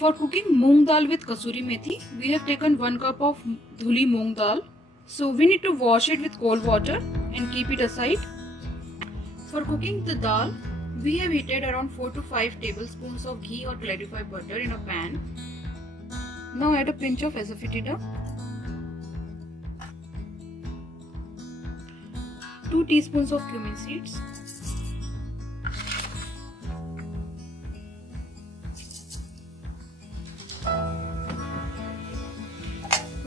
For cooking moong dal with kasuri methi, we have taken 1 cup of dhuli moong dal. So we need to wash it with cold water and keep it aside. For cooking the dal, we have heated around 4 to 5 tablespoons of ghee or clarified butter in a pan. Now add a pinch of asafoetida, 2 teaspoons of cumin seeds,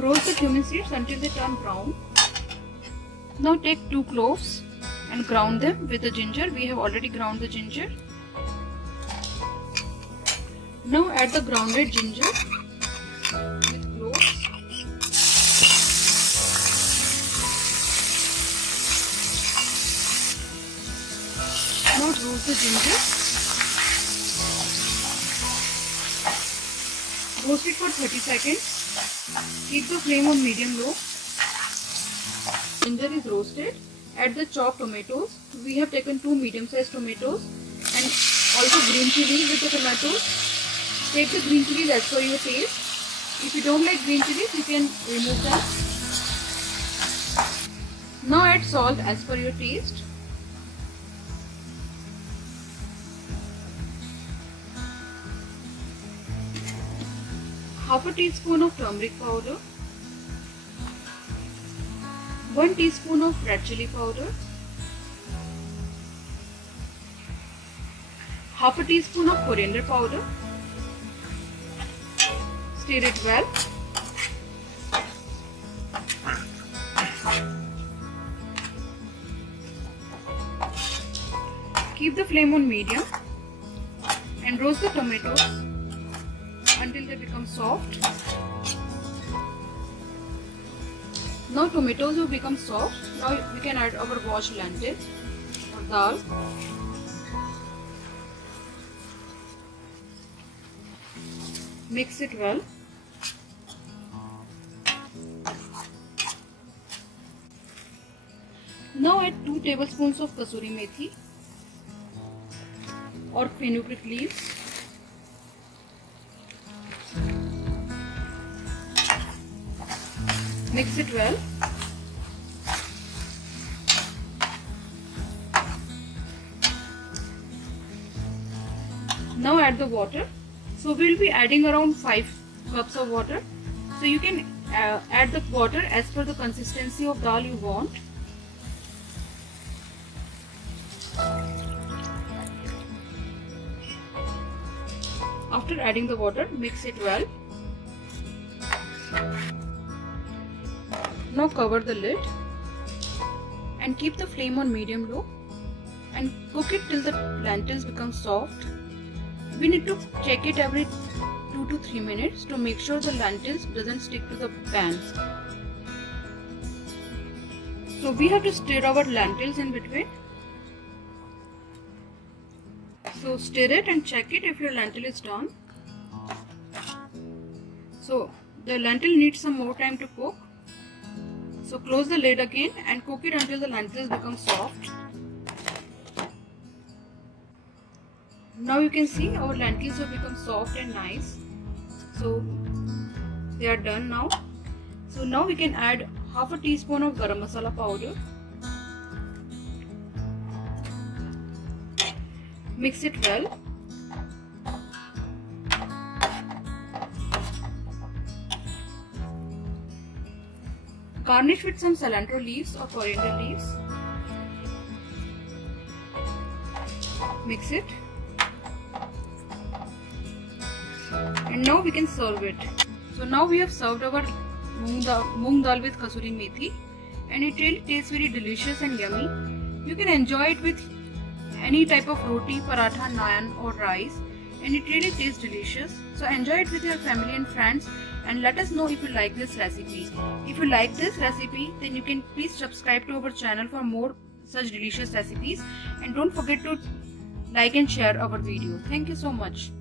roast the cumin seeds until they turn brown. Now take 2 cloves and ground them with the ginger. We have already ground the ginger. Now add the grounded ginger with cloves. Now roast the ginger. Roast it for 30 seconds. Keep the flame on medium-low. Ginger is roasted. Add the chopped tomatoes. We have taken 2 medium-sized tomatoes and also green chilies with the tomatoes. Take the green chilies as per your taste. If you don't like green chilies, you can remove them. Now add salt as per your taste. Half a teaspoon of turmeric powder, 1 teaspoon of red chili powder, half a teaspoon of coriander powder. Stir it well. Keep the flame on medium and roast the tomatoes until they become soft. Now tomatoes have become soft. Now we can add our washed lentil or dal. Mix it well. Now add 2 tablespoons of kasuri methi or fenugreek leaves. Mix it well. Now add the water. So we will be adding around 5 cups of water. So you can add the water as per the consistency of dal you want. After adding the water, mix it well. Now cover the lid and keep the flame on medium-low and cook it till the lentils become soft. We need to check it every 2 to 3 minutes to make sure the lentils doesn't stick to the pan. So we have to stir our lentils in between. So stir it and check it if your lentil is done. So the lentil needs some more time to cook. So close the lid again and cook it until the lentils become soft. Now you can see our lentils have become soft and nice. So they are done now. So now we can add half a teaspoon of garam masala powder. Mix it well. Garnish with some cilantro leaves or coriander leaves. Mix it. And now we can serve it. So now we have served our moong dal with kasuri methi and it really tastes very delicious and yummy. You can enjoy it with any type of roti, paratha, naan or rice and it really tastes delicious. So enjoy it with your family and friends and let us know if you like this recipe. If you like this recipe, then you can please subscribe to our channel for more such delicious recipes and don't forget to like and share our video. Thank you so much.